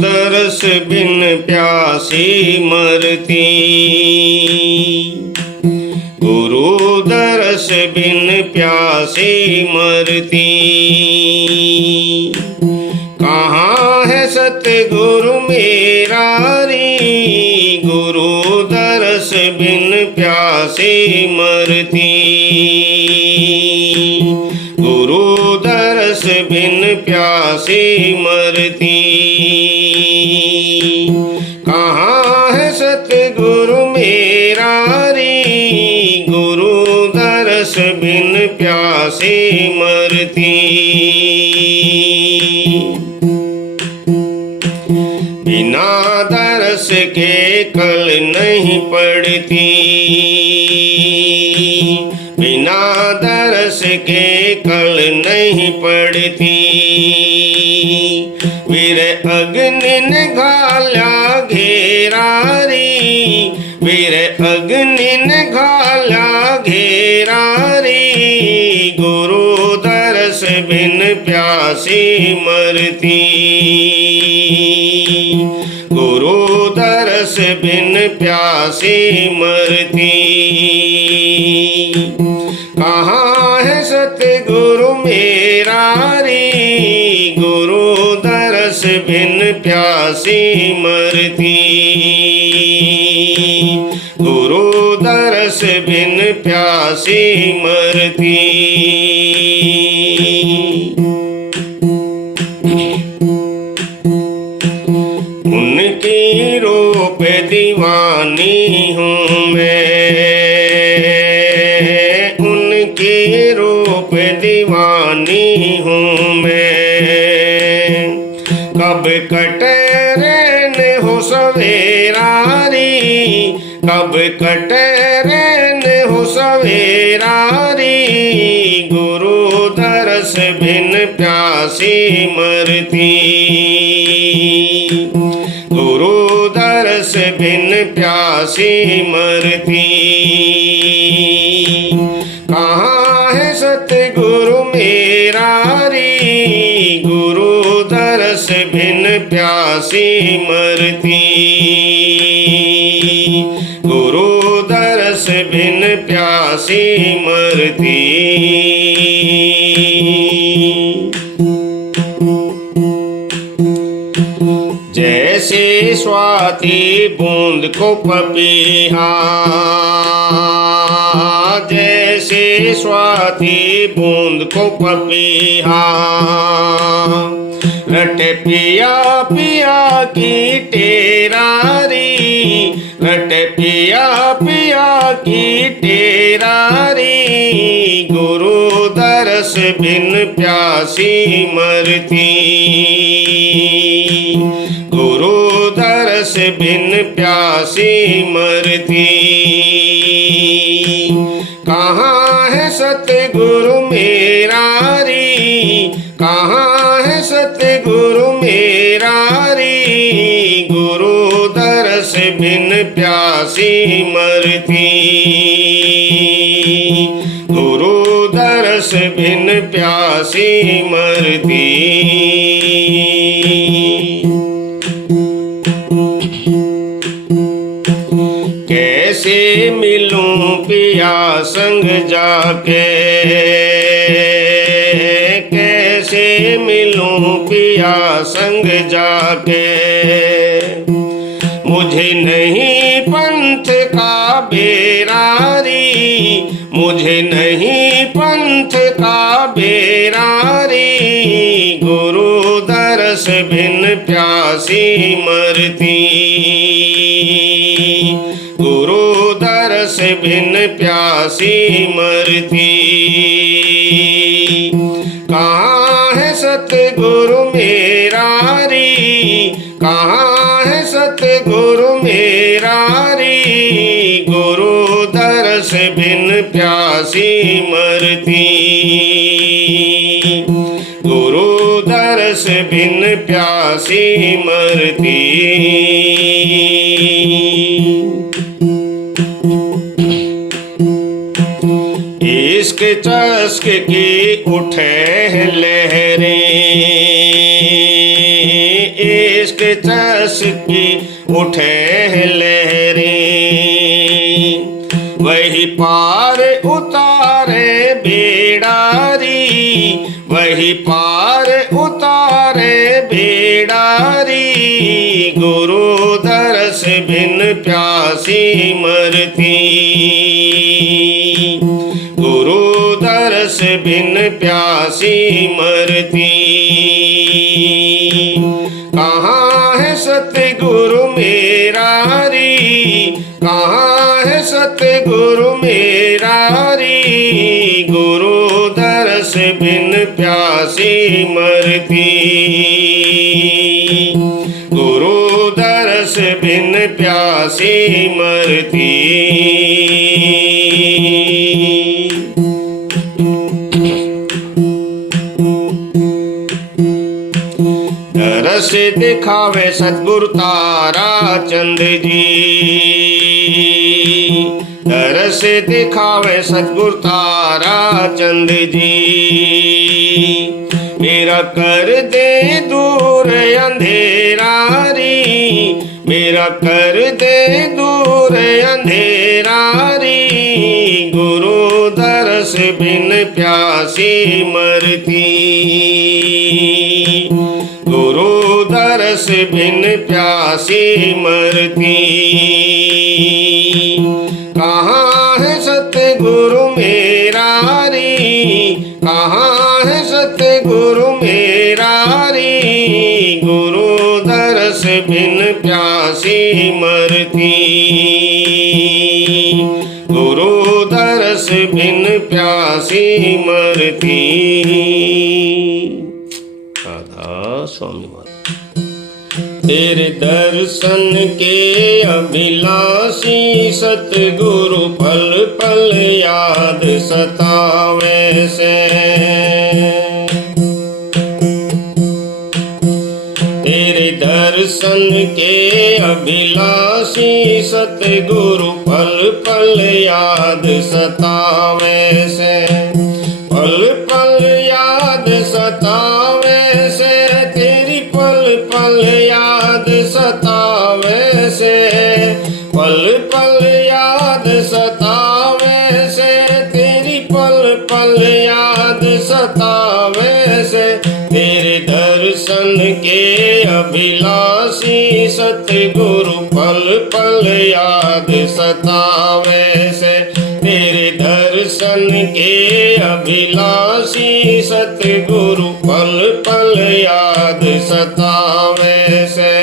दरस बिन प्यासी मरती। गुरु दरस बिन प्यासी मरती। कहाँ है सतगुरु मेरा रे, गुरु दरस बिन प्यासी मरती। गुरु दरस बिन प्यासी मरती। कहाँ है सतगुरु मेरा रे, गुरु दरस बिन प्यासी मरती। बिना दरस के कल नहीं पड़ती। बिना दरस के कल नहीं पड़ती। वीर अग्नि ने घाला घेरा रे, वीर अग्नि ने घाला घेरा रे। गुरु दरस बिन प्यासी मरती। गुरु दरस बिन प्यासी मरती। कहाँ है सतगुरु मेरा रे, गुरु दरस बिन प्यासी मरती। गुरु दरस बिन प्यासी मरती। उनकी रूप दीवानी हूँ मैं, उनकी रूप दीवानी हूँ मैं। कब कटे रैन हो सवेरा रे, कब कटे रैन हो सवेरा रे। गुरु दरस बिन प्यासी मरती। गुरु दरस बिन प्यासी मरती। कहाँ है सतगुरु मेरा रे, गुरु दरस बिन प्यासी मरती। गुरु दरस बिन प्यासी मरती। जैसे स्वाति बूंद को पपीहा, जैसे स्वाति बूंद को पपीहा। रट पिया पिया की टेरारी, रट पिया पिया की टेरारी। गुरु दरस बिन प्यासी मरती। गुरु दरस बिन प्यासी मरती। कहाँ है सतगुरु मेरा रे, कहाँ है सतगुरु मेरा रे। गुरु दरस बिन प्यासी मरती। गुरु दरस बिन प्यासी मरती। कैसे मिलूं पिया संग जाके, कैसे मिलूं पिया संग जाके। मुझे नहीं पंथ का बेरा रे, मुझे नहीं पंथ का बेरा रे। गुरु दरस बिन प्यासी मरती। गुरु दरस बिन प्यासी मरती। कहाँ है सतगुरु मेरा रे, कहाँ है सतगुरु मेरा रे। गुरु दरस बिन प्यासी मरती। गुरु दरस बिन प्यासी मरती। इश्क चस्क की उठे लहरें, इश्क चस्की उठे लहरें। वही पार उतारे बेड़ारी, वही पार उतारे बेड़ारी। गुरु दरस बिन प्यासी मरती, गुरु दरस बिन प्यासी मरती। कहाँ है सतगुरु मेरा री, कहाँ है सतगुरु मेरा री। गुरु दरस बिन प्यासी मरती, गुरु दरस बिन प्यासी मरती। दरस दिखावे सतगुरु तारा चंद जी, दरस दिखावे सतगुरु तारा चंद जी। मेरा कर दे दूर अंधेरा री, मेरा कर दे दूर अंधेरा री। गुरु दरस बिन प्यासी मरती, गुरु दरस बिन प्यासी मरती। कहाँ है सतगुरु मेरा री, कहाँ है सतगुरु मेरा री। गुरु दरस बिन प्यासी मरती, गुरु दरस बिन प्यासी मरती। राधा स्वामी महाराज। तेरे दर्शन के अभिलाषी सतगुरु पल पल याद सतावे से। तेरे दर्शन के अभिलाषी सतगुरु पल पल याद सतावे से। पल पल याद सतावे से, तेरी पल पल याद सतावे से। पल पल याद सतावे से, तेरी पल पल याद सतावे से। तेरे दर्शन के अभिलाषी सतगुरु पल पल याद सतावे से। तेरे दर्शन के अभिलाषी सतगुरु पल पल याद सतावे से।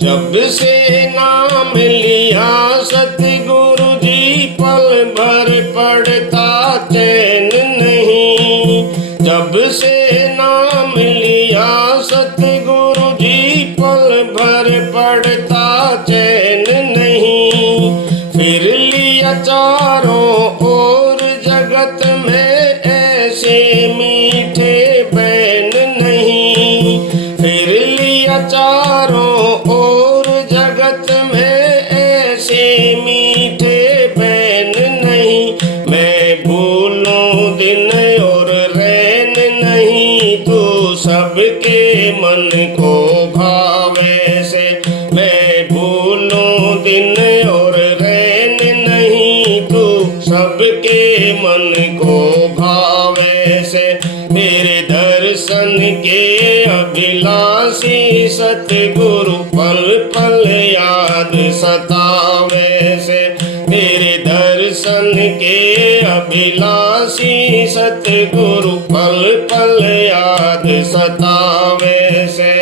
जब से नाम लिया सतगुरु जी पल भर पड़ता चैन नहीं। जब से नाम लिया सतगुरु जी पल भर पड़ता चैन नहीं। फिर लिया चारों ओर जगत में ऐसे मीठे बैन नहीं। फिर लिया चारों ओर जगत में ऐसे मीठे बैन नहीं। मैं भूलूं दिन और रैन नहीं, तू सबके मन को भावे से। मैं भूलूं दिन और रैन नहीं, तू सबके मन को भावे से। तेरे दर्शन के अभिलाषी सतगुरु पल पल याद सतावे से। तेरे दर्शन के अभिलाषी सतगुरु पल पल याद सतावे से।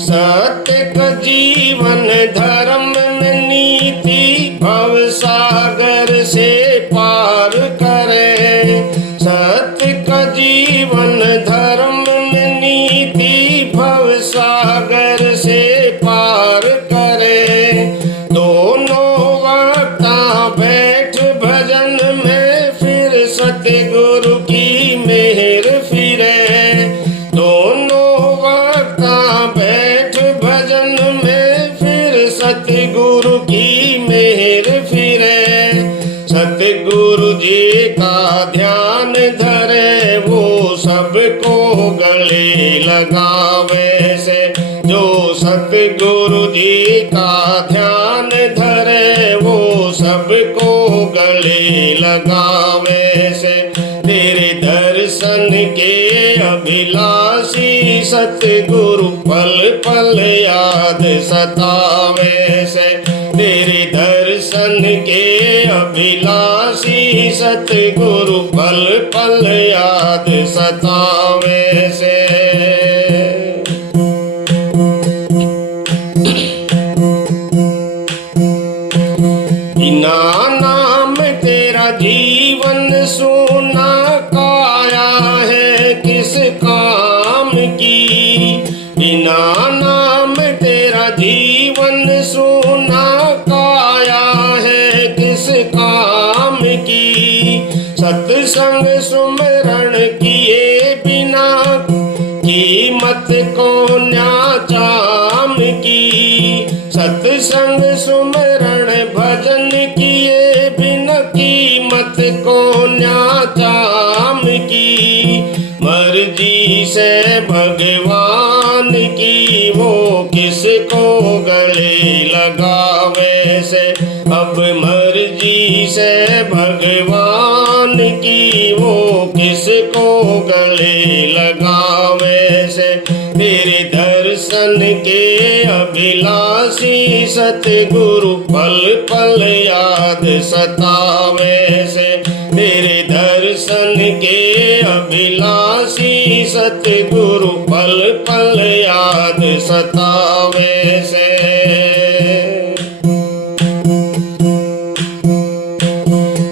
सत्य का जीवन धर्म में नीति भव सागर से पार करे। सत्य का जीवन धर्म में नीति भव सागर से पार करे। दोनों वक्ता बैठ भजन में फिर सतगुरु की मेहर फिरे। दोनों वक्ता बैठ भजन में फिर सतगुरु की मेहर सबको गले लगावे से, जो सतगुरु जी का ध्यान धरे वो सबको गले लगावे से। तेरे दर्शन के अभिलाषी सतगुरु पल पल याद सतावे से। तेरे दर्शन के अभिलाषी सतगुरु पल पल याद सतावे से। बिना नाम तेरा जीवन सूना काया है किस काम की। बिना नाम तेरा जीवन सूना काया है किस काम की। सत्संग सुमरण किए बिना कीमत को न्याचाम की। सत्संग सुमरण भजन किए बिना कीमत को न्याचाम की। मर्जी से भगवान की वो किसको गले लगावे से। अब मर्जी से भगवान की वो किसको गले लगावे से। तेरे दर्शन के अभिलाषी सतगुरु पल पल याद सतावे से। तेरे दर्शन के अभिलाषी सतगुरु पल पल याद सतावे से।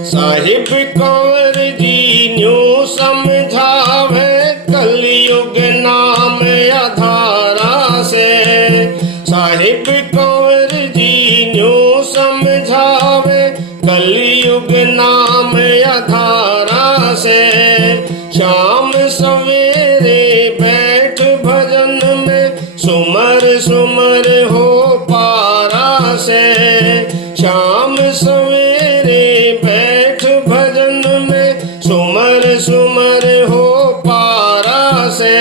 साहिब कंवर जी न्यू समझावे कलयुग नाम आधारा से। साहिब कंवर जी न्यू समझावे कलयुग नाम आधारा से। शाम सवेरे बैठ भजन में सुमर सुमर हो पारा से। शाम सवेरे बैठ भजन में सुमर सुमर हो पारा से।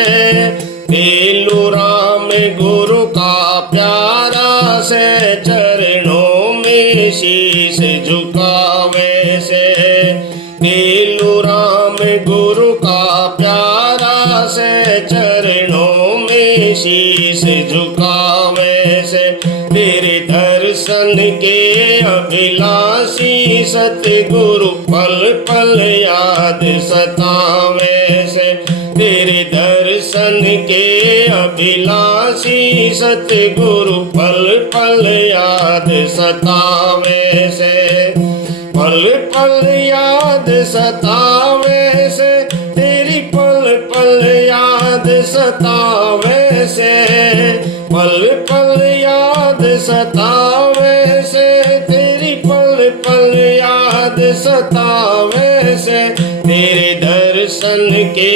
बेलू राम गुरु का प्यारा से चरणों में शीश झुकावे से। बेलू राम गुरु का प्यारा से चरणों में शीश झुकावे से। तेरे दर्शन के अभिलाषी सतगुरु पल पल याद सतावे से। तेरे दर्शन के अभिलाषी सतगुरु पल पल याद सतावे से। पल पल याद सतावे से। तेरी पल पल याद सतावे से। पल पल याद सतावे से। तेरी पल पल याद सतावे से। तेरे दर्शन के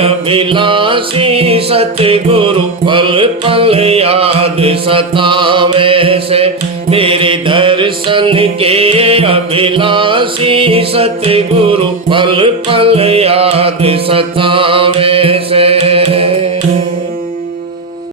अभिलाषी सतगुरु पल पल याद सतावे से। तेरे दर्शन के अभिलाषी सतगुरु पल पल याद सतावे